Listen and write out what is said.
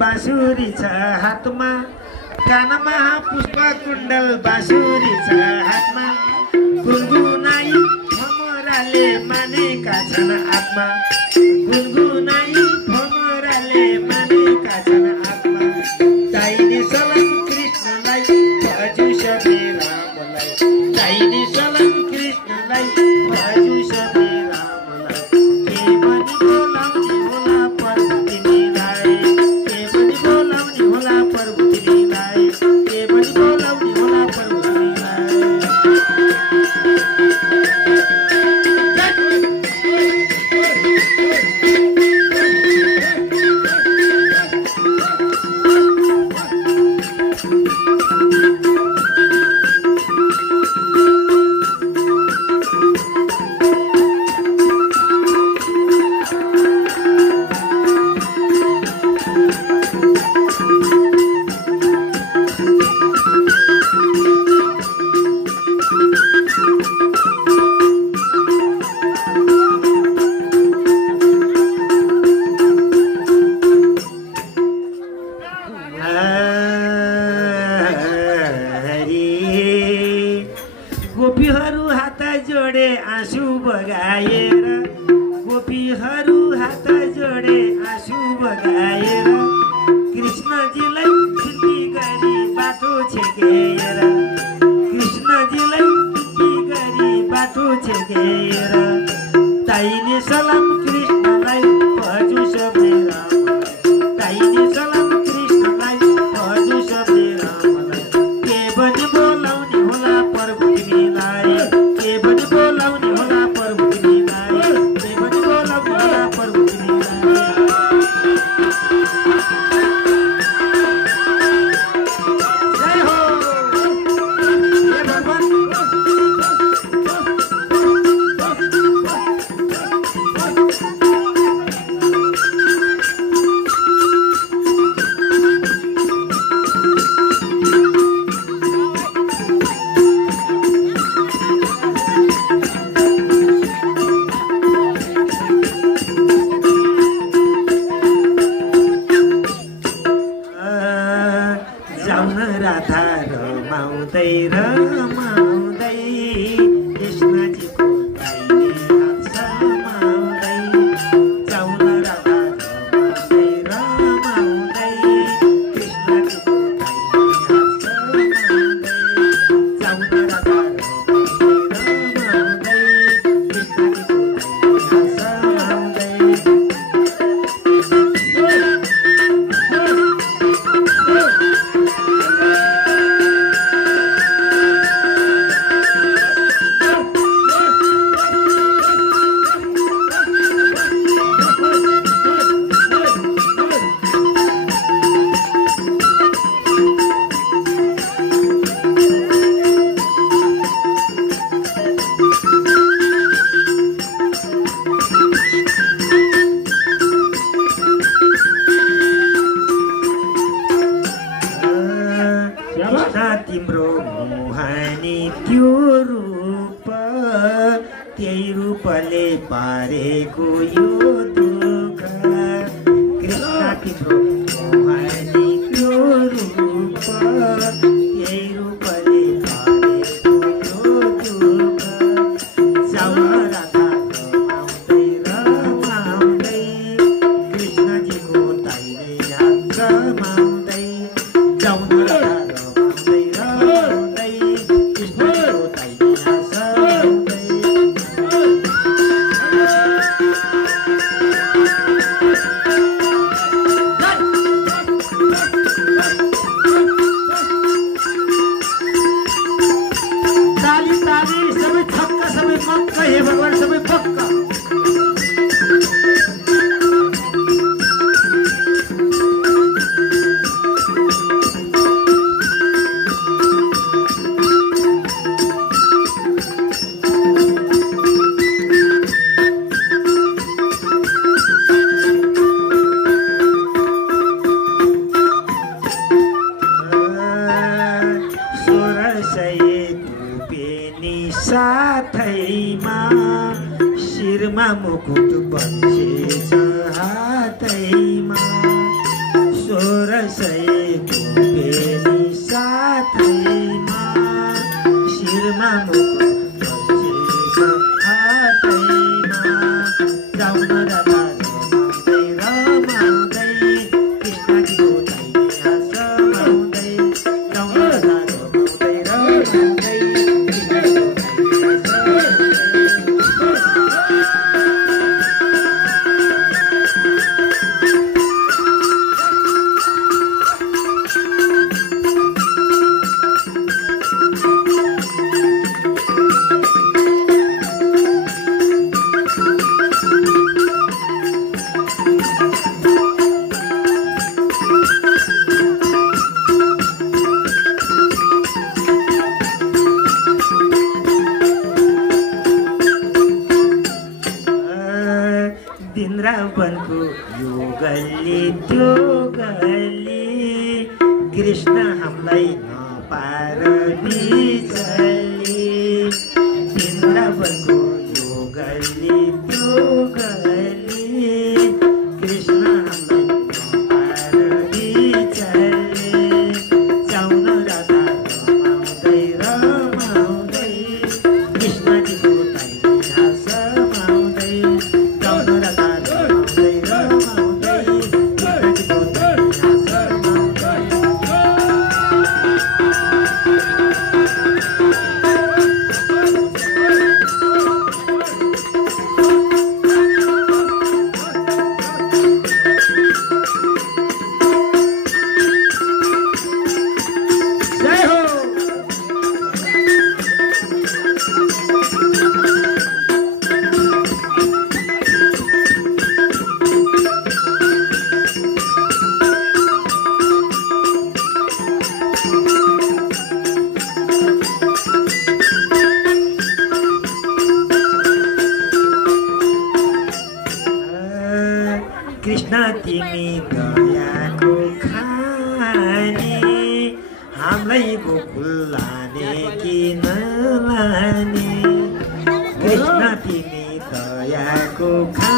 बाँसुरी छ हातमा, कानमा पुष्पकुण्डल बाँसुरी छ हातमा, गुनगुनाई भमराले मानेका छन् आत्मा, गुनगुनाई भमराले मानेका छन् आत्मा। चाहिने सलाम कृष्णलाई भजु सबै रामलाई, चाहिने सलाम कृष्णलाई भजु सबै रामलाई। के पनि बोलाउने होला प्रभु तिमीलाई, के पनि बोलाउने होला प्रभु तिमीलाई, के पनि बोलाउने होला प्रभु तिमीलाई। गोपीहरू हात जोडे आँसु बगाएर, गोपीहरू हात जोडे आँसु बगाएर, कृष्णजीलाई बिन्ती गरी बाटो छेकेर, कृष्णजीलाई बिन्ती गरी बाटो छेकेर। ताइने सलाम कृष्णलाई भजु सबै रामलाई, ताइने सलाम कृष्णलाई भजु सबै रामलाई। के पनि बोलाउने होला प्रभु तिमीलाई, के पनि बोलाउने होला प्रभु तिमीलाई, के पनि बोलाउने होला प्रभु तिमीलाई। जय हो हे भगवान। जाउन राधा रमाउँदै रमाउँदै, कृष्णजीको दाहिने हात समाउँदै, जाउन राधा रमाउँदै रमाउँदै, कृष्णजीको दाहिने हात समाउँदै, जाउन राधा रमाउँदै रमाउँदै, कृष्णजीको दाहिने हात समाउँदै। तिम्रो मुहानी त्यो रूप, त्यही रूपले पारेको यो दुःख। कृष्ण तिम्रो मुहानी त्यो रूप, त्यही रूपले पारेको यो दुःख। जाउन राधा रमाउँदै रमाउँदै, कृष्णजीको दाहिने हात समाउँदै, जाउन राधा हे भगवान सबै पक्का। साथैमा शिरमा मुकुट बन्छे छ हातैमा, रसैको बेनी साथैमा शिरमा मुकुट बसेको हातैमा जाउन राधा रमाउँदै कृष्णजीको दैया समाउँदै जाउन राधा रमाउँदै वृन्दावनको यो गल्ली त्यो गल्ली कृष्ण हामीलाई नपार बिचल्ली वृन्दावनको यो गल्ली त्यो गल्ली कृष्ण हामीलाई नपार बिचल्ली जाउन राधा रमाउँदै रमाउँदै कृष्णजीको दैया समाउँदै जाउन राधा कृष्ण तिमी दयाको खाने हामीलाई गोकुल लाने कि नलाने कृष्ण तिमी दयाको खाने